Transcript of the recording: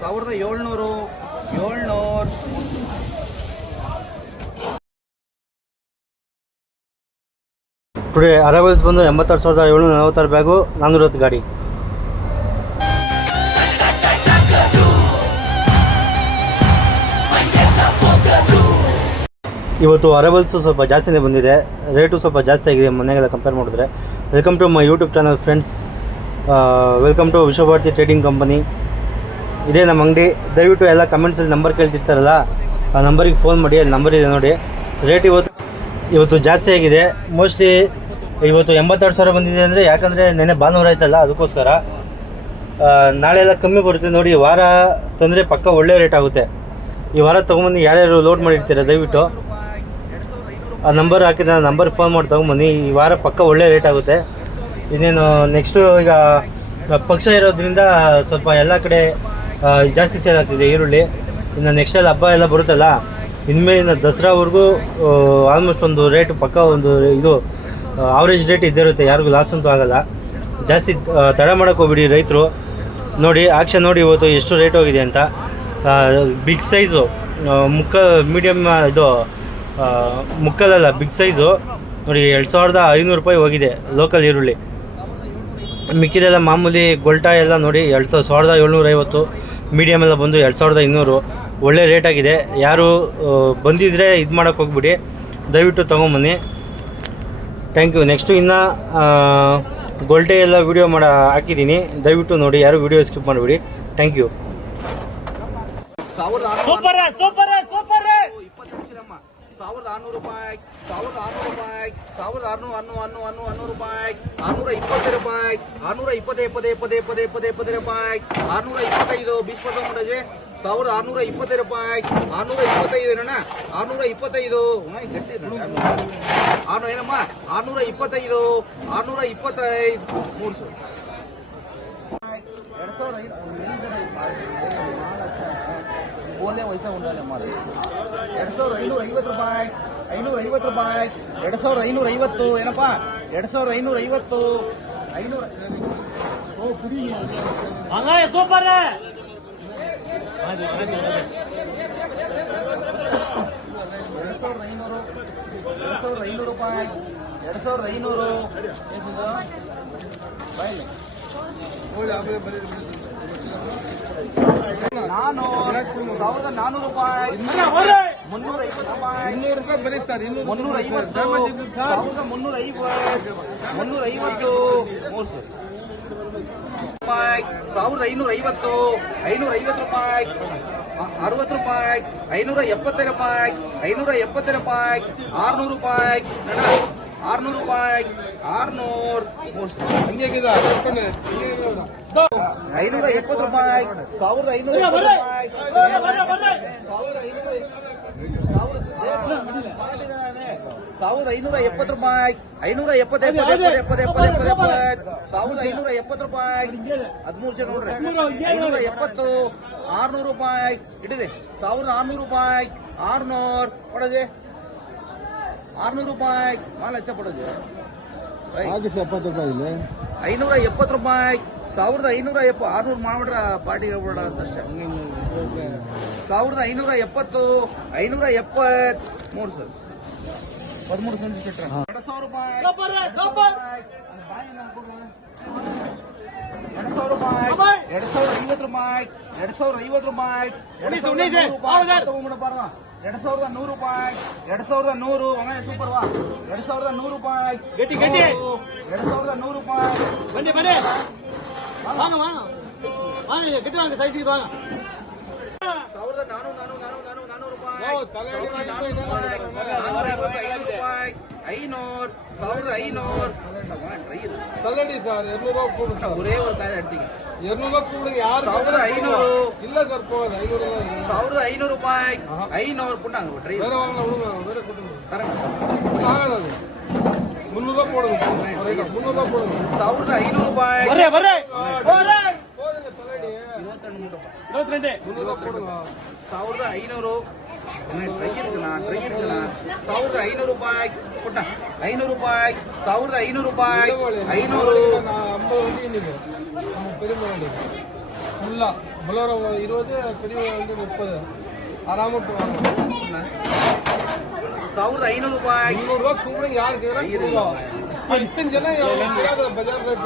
1700 today arrivals ಬಂದು 86,746 bag 410 ಗಾಡಿ. ಇವತ್ತು ಅರೈವಲ್ಸು ಸ್ವಲ್ಪ ಜಾಸ್ತಿನೇ ಬಂದಿದೆ, ರೇಟು ಸ್ವಲ್ಪ ಜಾಸ್ತಿ ಆಗಿದೆ ಮನೆಗೆಲ್ಲ ಕಂಪೇರ್ ಮಾಡಿದ್ರೆ. Welcome to my YouTube channel friends, welcome to Vishwabharati trading company. ಇದೇ ನಮ್ಮ ಅಂಗಡಿ. ದಯವಿಟ್ಟು ಎಲ್ಲ ಕಮೆಂಟ್ಸಲ್ಲಿ ನಂಬರ್ ಕೇಳ್ತಿರ್ತಾರಲ್ಲ, ಆ ನಂಬರಿಗೆ ಫೋನ್ ಮಾಡಿ, ಅಲ್ಲಿ ನಂಬರ್ ಇದೆ ನೋಡಿ. ರೇಟ್ ಇವತ್ತು ಜಾಸ್ತಿ ಆಗಿದೆ. ಮೋಸ್ಟ್ಲಿ ಇವತ್ತು 82,000 ಬಂದಿದೆ ಅಂದರೆ, ಯಾಕಂದರೆ ನೆನ್ನೆ ಭಾನುವಾರ ಆಯ್ತಲ್ಲ, ಅದಕ್ಕೋಸ್ಕರ. ನಾಳೆ ಎಲ್ಲ ಕಮ್ಮಿ ಬರುತ್ತೆ ನೋಡಿ. ವಾರ ತಂದರೆ ಪಕ್ಕ ಒಳ್ಳೆ ರೇಟ್ ಆಗುತ್ತೆ. ಈ ವಾರ ತೊಗೊಂಬಂದು ಯಾರ್ಯಾರು ಲೋಡ್ ಮಾಡಿರ್ತೀರ ದಯವಿಟ್ಟು ಆ ನಂಬರ್ ಹಾಕಿದ್ರೆ ಆ ನಂಬರ್ಗೆ ಫೋನ್ ಮಾಡಿ ತೊಗೊಂಬನ್ನಿ. ಈ ವಾರ ಪಕ್ಕ ಒಳ್ಳೆ ರೇಟ್ ಆಗುತ್ತೆ. ಇನ್ನೇನು ನೆಕ್ಸ್ಟು ಈಗ ಪಕ್ಷ ಇರೋದ್ರಿಂದ ಸ್ವಲ್ಪ ಎಲ್ಲ ಕಡೆ ಜಾಸ್ತಿ ಸೇಲ್ ಆಗ್ತಿದೆ ಈರುಳ್ಳಿ. ಇನ್ನು ನೆಕ್ಸ್ಟಲ್ಲಿ ಹಬ್ಬ ಎಲ್ಲ ಬರುತ್ತಲ್ಲ, ಇನ್ಮೇಲಿನ ದಸರಾವರೆಗೂ ಆಲ್ಮೋಸ್ಟ್ ಒಂದು ರೇಟ್ ಪಕ್ಕ ಒಂದು ಇದು ಆವ್ರೇಜ್ ರೇಟ್ ಇದ್ದಿರುತ್ತೆ. ಯಾರಿಗೂ ಲಾಸ್ ಅಂತೂ ಆಗೋಲ್ಲ. ಜಾಸ್ತಿ ತಡ ಮಾಡೋಕ್ಕೆ ಹೋಗ್ಬಿಡಿ ರೈತರು. ನೋಡಿ ಆಕ್ಷನ್ ನೋಡಿ ಇವತ್ತು ಎಷ್ಟು ರೇಟ್ ಹೋಗಿದೆ ಅಂತ. ಬಿಗ್ ಸೈಜು ಮೀಡಿಯಮ್ ಇದು ಮುಕ್ಕಲಲ್ಲ, ಬಿಗ್ ಸೈಜು ನೋಡಿ 2,500 ರೂಪಾಯಿ ಹೋಗಿದೆ ಲೋಕಲ್ ಈರುಳ್ಳಿ. ಮಿಕ್ಕಿದೆಲ್ಲ ಮಾಮೂಲಿ ಗೊಲ್ಟಾ ಎಲ್ಲ ನೋಡಿ 1,750. ಮೀಡಿಯಮ್ ಎಲ್ಲ ಬಂದು 2,200. ಒಳ್ಳೆ ರೇಟ್ ಆಗಿದೆ. ಯಾರು ಬಂದಿದ್ದರೆ ಇದು ಮಾಡೋಕ್ಕೆ ಹೋಗ್ಬಿಡಿ, ದಯವಿಟ್ಟು ತೊಗೊಂಬನ್ನಿ. Thank you. ನೆಕ್ಸ್ಟು ಇನ್ನು ಗೊಲ್ಟೆ ಎಲ್ಲ ವೀಡಿಯೋ ಹಾಕಿದ್ದೀನಿ, ದಯವಿಟ್ಟು ನೋಡಿ, ಯಾರು ವೀಡಿಯೋ ಸ್ಕಿಪ್ ಮಾಡಿಬಿಡಿ. Thank you. 1,600 ರೂಪಾಯಿ, 1,600 ರೂಪಾಯಿ, 1,600 ರೂಪಾಯಿ, 620 ರೂಪಾಯಿ, 620 ರೂಪಾಯಿ, 625 ಬೀಸ್ಪದ ನೋಡಜೆ 1,620 ರೂಪಾಯಿ, 625 ಏನಣ್ಣ, 625 ಏನಮ್ಮ, 625, 625 300. 2,500 बोले वैसा उंडाले मारे 2,550 ರೂಪಾಯಿ, 550 ರೂಪಾಯಿ, 2,550 ಏನಪ್ಪ, 2,550, 500 ಓ ಪುರಿ ಹಂಗಾಯ ಸೂಪರ್. 2,500 ರೂಪಾಯಿ, 2,500 ಬಾಯ್ ನಾನು 1,400 ರೂಪಾಯಿ, 350 ರೂಪಾಯಿ, 200 ರೂಪಾಯಿ ಬರೀ ಸರ್, 350, 1,350, 350 ರೂಪಾಯಿ, 1,550, 550 ರೂಪಾಯಿ, 60 ರೂಪಾಯಿ, 570 ರೂಪಾಯಿ, 570 ರೂಪಾಯಿ, 600 ರೂಪಾಯಿ, 600 ರೂಪಾಯಿ, 600 ಹಂಗೆ 570 ರೂಪಾಯಿ, 1,500 ರೂಪಾಯಿ, 1,570 ರೂಪಾಯಿ, 570 ರೂಪಾಯಿ, 13 ಜನ ನೋಡ್ರಿ, 570, 600 ರೂಪಾಯಿ ಇಟ್ಟಿದೆ, 1,600 ರೂಪಾಯಿ, 600 ಕೊಡೋದೆ, 600 ರೂಪಾಯಿ ಮಾಲ್ ಹಚ್ಚ ಕೊಡೋದು, 570 ರೂಪಾಯಿ ಇಲ್ಲ, 570 ರೂಪಾಯಿ, 1,570, 600 ಮಾಡ್ಬಿಡ್ರ ಪಾರ್ಟಿಗೆ ಹೋಗ್ಬಿಡ ಅಂತಷ್ಟೇ. 1,570, 573 ಸರ್, 13 ಸಂಜೆ ಸಿಟ್ರ 2,000 ರೂಪಾಯಿ, 2,000 ರೂಪಾಯಿ, 2,250 ರೂಪಾಯಿ, 2,100 ರೂಪಾಯಿ, 2,100 ರೂಪಾಯಿ, 2,100 ರೂಪಾಯಿ, 2,100 ಸೂಪರ್ ವಾ, 2,100 ರೂಪಾಯಿ, 2,100 ರೂಪಾಯಿ, ಬನ್ನಿ ಬನ್ನಿ ವಾಂಗ ವಾಂಗ ವಾಂಗ ಗಟ್ಟಿ ವಾಂಗ ಸೈಜ್ ವಾಂಗ 1,400 ರೂಪಾಯಿ, 455 ರೂಪಾಯಿ, 500, 1,500 ತಲ್ಲಡಿ ಸರ್ 200 ஒரே ஒரு காய் எடுத்தீங்க 200 கூடுங்க யாரு 1,500 இல்ல சார் போகுது 500 1,500 ரூபாய் 500 போட்டாங்க டிரைவர் வேற வாங்க விடுங்க வேற கொடுங்க தரங்க ஆகாது 300 போடுங்க 300 போடுங்க 1,500 ரூபாய் வரே வரே வரே போடுங்க தல்லடி 22 போடுங்க 1,500 ட்ரை இருக்குண்ணா 1,500 ரூபாய் போட்டா 500 ரூபாய் 1,500 ரூபாய் 500 50 வண்டி இன்னைக்கு பெரிய வண்டி ஃபுல்லா ಬೊಲೋರೋ 20, ಕಡಿಮೆ ಒಂದು 30. ಆರಾಮಾಗಿ ತಗೋಣ. 1500 ರೂಪಾಯಿ. 300 ರೂಪಾಯಿ ಕೂಡ ಯಾರು ಕೇಳ ಇತ್ತಿನ ಜನ ಬಜಾರ್ ರೇಟ್